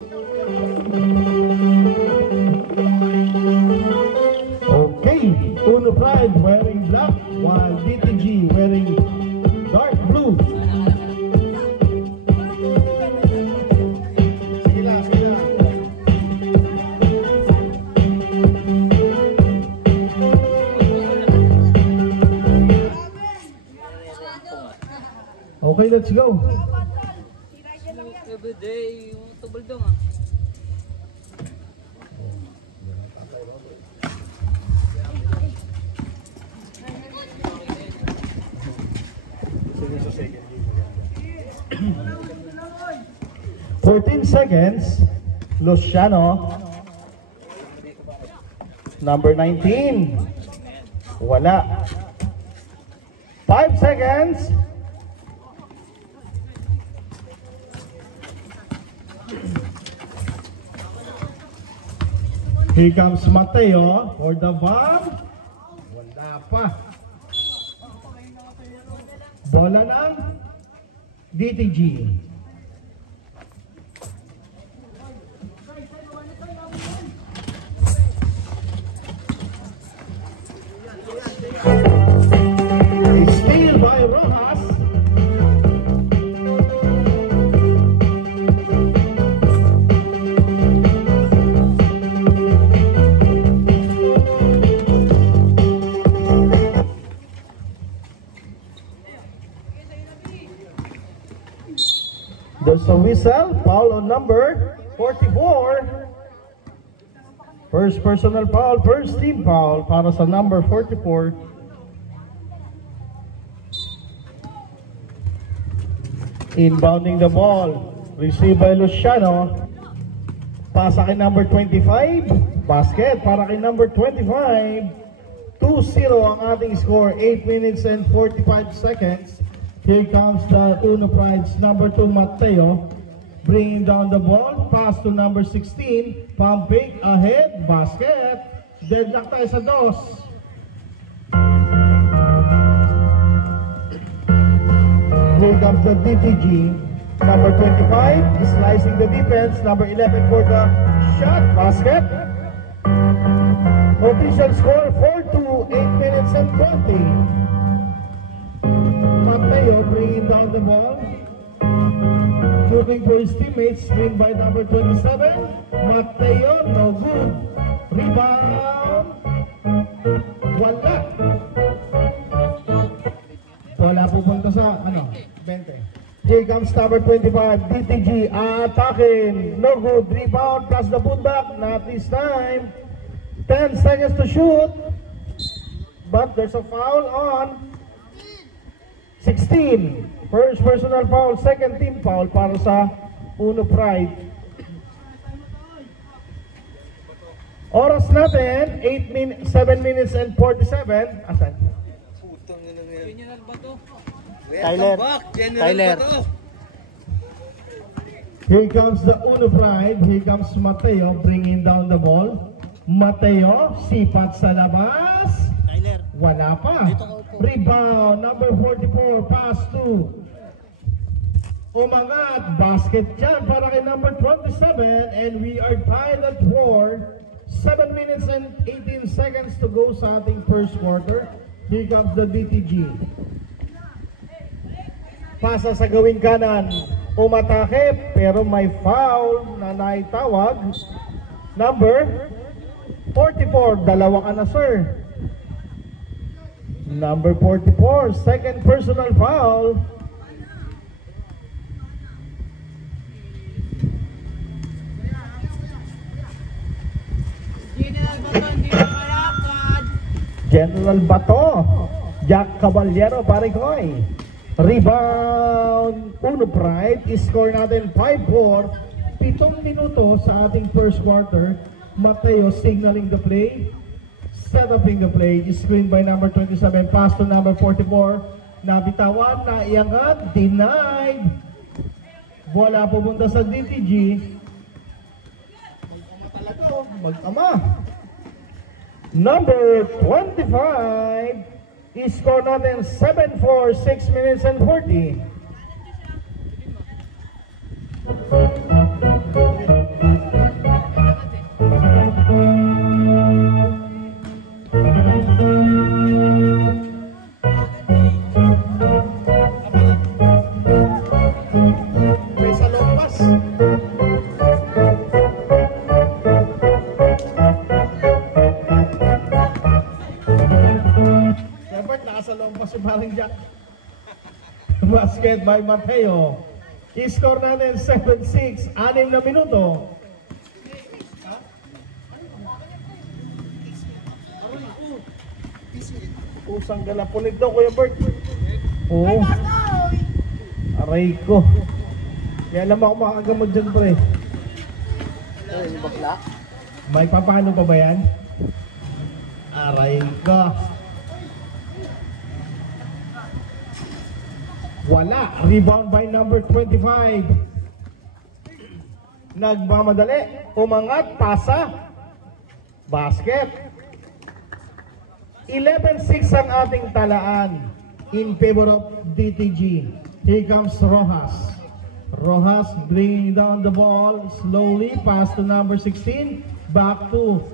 Okay, Uno Pride wearing black while DTG wearing dark blue. Sige lang, sige lang. Okay, let's go. Every day, yung tubal daw nga. $14 seconds, Luciano. Number 19. Wala. 5 seconds. Here comes Mateo for the bomb. Wala pa. Bola ng DTG. Steal by Rojas. There's a whistle, foul on number 44. First personal foul, first team foul para sa number 44. Inbounding the ball, received by Luciano. Pasa kay number 25, basket para kay number 25. 2-0 ang ating score, 8 minutes and 45 seconds. Here comes the Uno Pride's number 2, Mateo. Bringing down the ball, pass to number 16, pumping ahead, basket. Deadlock tayo sa dos. Here comes the DTG. Number 25 is slicing the defense. Number 11 for the shot, basket. Official score 4-2, 8 minutes and 20. Mateo bringing down the ball. Looking for his teammates, screen by number 27. Mateo, no good. Rebound. Wala. Wala pupunta sa, 20. Here comes number 25, DTG, attacking. No good. Rebound, pass the putback. Not this time. 10 seconds to shoot. But there's a foul on 16. First personal foul, second team foul para sa Uno Pride. Oras natin, 7 minutes and 47. Asan? General ba to? Tyler. Here comes the Uno Pride. Here comes Mateo bringing down the ball. Mateo, sipat sa labas. Wala pa. Rebound, number 44, pass to. Umangat, basket dyan para kay number 27. And we are tied at 4. 7 minutes and 18 seconds to go sa ating first quarter. Here comes the DTG. Pasa sa gawing kanan. Umatake, pero may foul na naitawag. Number 44, dalawa ka na, sir. Number 44, second personal foul. General Bato, Jack Caballero, Paricoy. Rebound, Uno Pride. Score natin 5-4. 7 minuto sa ating first quarter. Mateo signaling the play. Setuping the play, screen by number 27, pass to number 44, nabitawan, naiangat, denied. Bola pupunta sa DTG. Mag-ama. Number 25, score natin 7-4, 6 minutes and 40. Basket by Mateo. I-score natin 7-6. 6 na minuto. Pusang galapulit daw, Kuya Bert. Oo. Aray ko. Kaya alam ako makagamot dyan, pre. May papano pa ba yan? Aray ko. Wala. Rebound by number 25. Nagmamadali. Umangat. Pasa. Basket. 11-6 ang ating talaan in favor of DTG. Here comes Rojas. Rojas bringing down the ball slowly. Pass to number 16. Back to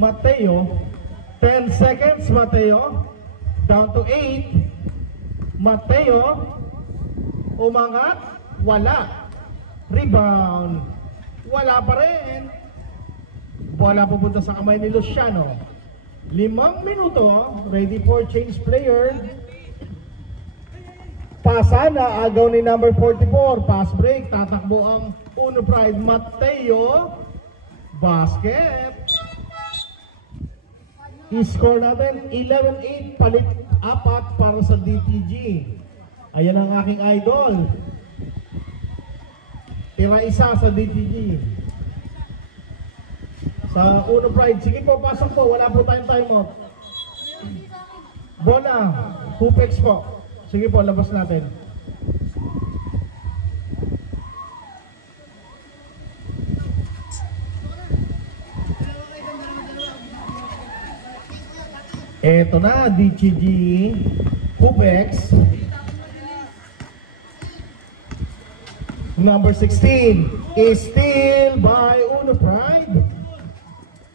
Mateo. 10 seconds, Mateo. Down to 8. Mateo. Umangat. Wala. Rebound. Wala pa rin. Bola pupunta sa kamay ni Luciano. 5 minuto. Ready for change player. Pasa na. Agaw ni number 44. Pass break. Tatakbo ang Uno Pride. Mateo. Basket. I-score natin 11-8. Palit 4 para sa DTG. Ayan ang aking idol. Tira isa sa DTG. Sa Uno Pride. Sige po, pasok po. Wala po tayong timeout. Bola. Hupex po. Sige po, labas natin. Eto na, DTG. Hupex. Number 16 is still by Uno Pride.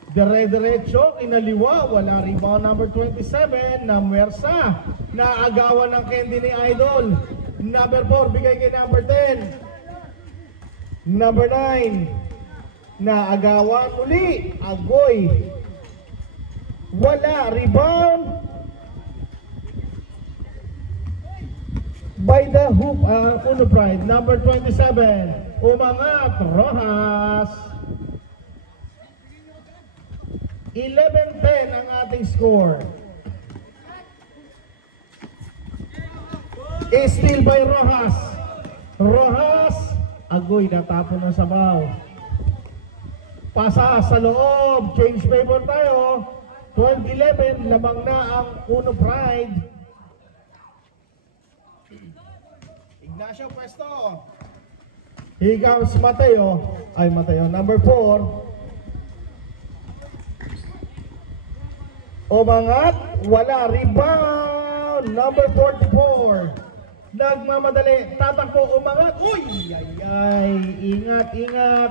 Dire-diretso, inaliwa, wala rebound. Number 27, Namersa. Naagawan ng candy ni Idol. Number 4, bigay kay number 10. Number 9, naagawan uli. Agoy. Wala, rebound. By the hoop, Uno Pride. Number 27, umangat, Rojas. 11-10 ang ating score. Is still by Rojas. Rojas. Agoy, natapon ng sabaw. Pasa sa loob. Change favor tayo. 12-11. Lamang na ang Uno Pride. Ignacio pwesto. Here comes Mateo. Ay, Mateo. Number 4. Umangat, wala, rebound, number 44. Nagmamadali, tatakbo, umangat, uy, ay, ingat, ingat.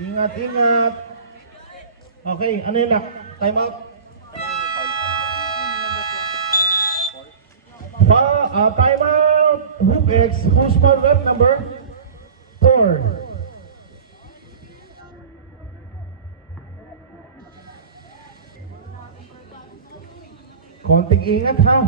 Ingat, ingat. Okay, ano yun na? Time out. Time out. Hupex, who's foul rep number 4. Konting ingat ha.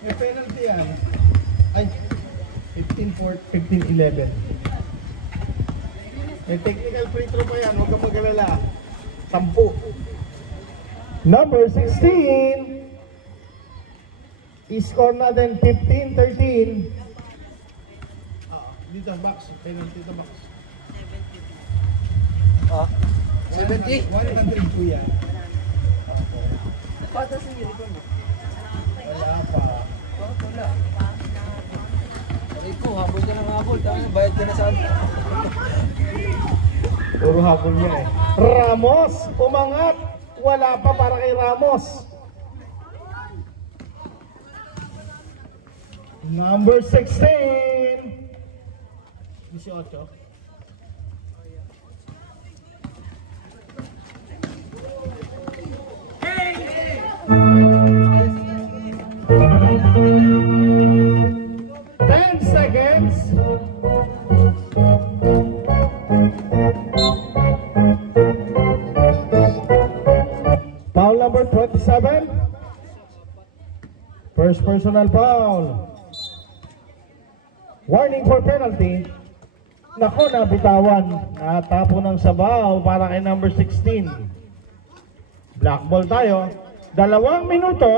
May penalty yan. Ay, 15-11. May technical free throw pa yan. Huwag kang mag-alala. 10. Number 16. I-score natin 15-13. Dito, box. Penalty to box. 70? 102 yan. Pata sa uniform mo. Wala pa. Wala. Ay ko, habol ka ng habol. Bayad ka na saan? Puro habol niya eh. Ramos, umangat. Wala pa para kay Ramos. Number 16. 18. Ten seconds. Foul number 27. First personal foul. Warning for penalty. Nako, nabitawan. Natapo ng sabaw para kay number 16. Black ball tayo. 2 minuto.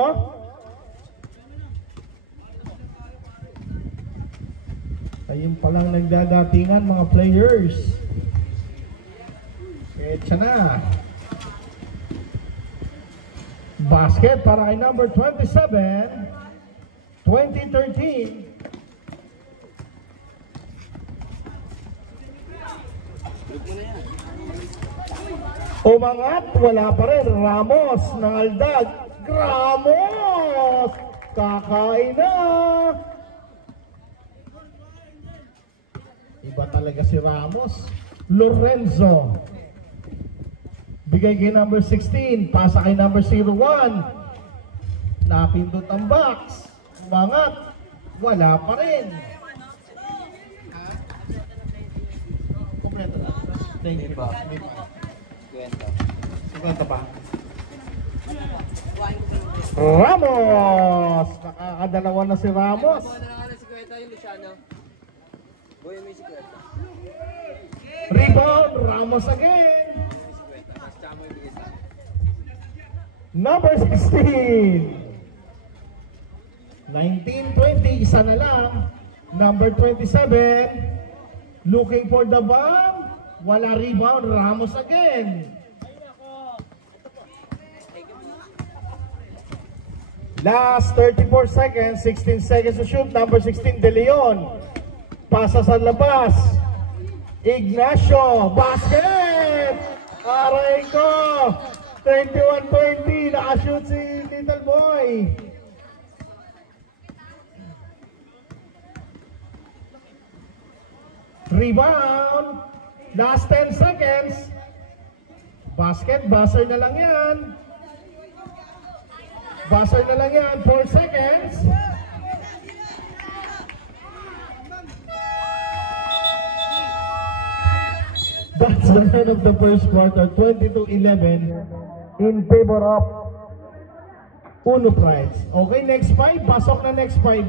Ayun palang nagdadatingan mga players. Ketsa na. Basket para kay number 27. 2013. Umangat, wala pa rin. Ramos ng Aldag. Ramos! Kakain na! Iba talaga si Ramos. Lorenzo. Bigay kay number 16. Pasa kay number 01. Napindot ang box. Umangat. Wala pa rin. Kompleto na. Thank you. Kwenta pa. Ramos! Nakakadalawa na si Ramos. Rebound, Ramos again. Number 16. 19-20, isa na lang. Number 27. Looking for the bomb. Wala rebound, Ramos again. Last 34 seconds, 16 seconds to shoot. Number 16, De Leon. Pasa sa labas. Ignacio, basket! Aray ko! 21-20, nakashoot si Little Boy. Rebound. Last 10 seconds. Basket, buzzer na lang yan. Buzzer na lang yan, 4 seconds. That's the end of the first quarter, 22-11 in favor of Uno Prides. Okay, next 5, pasok na next 5.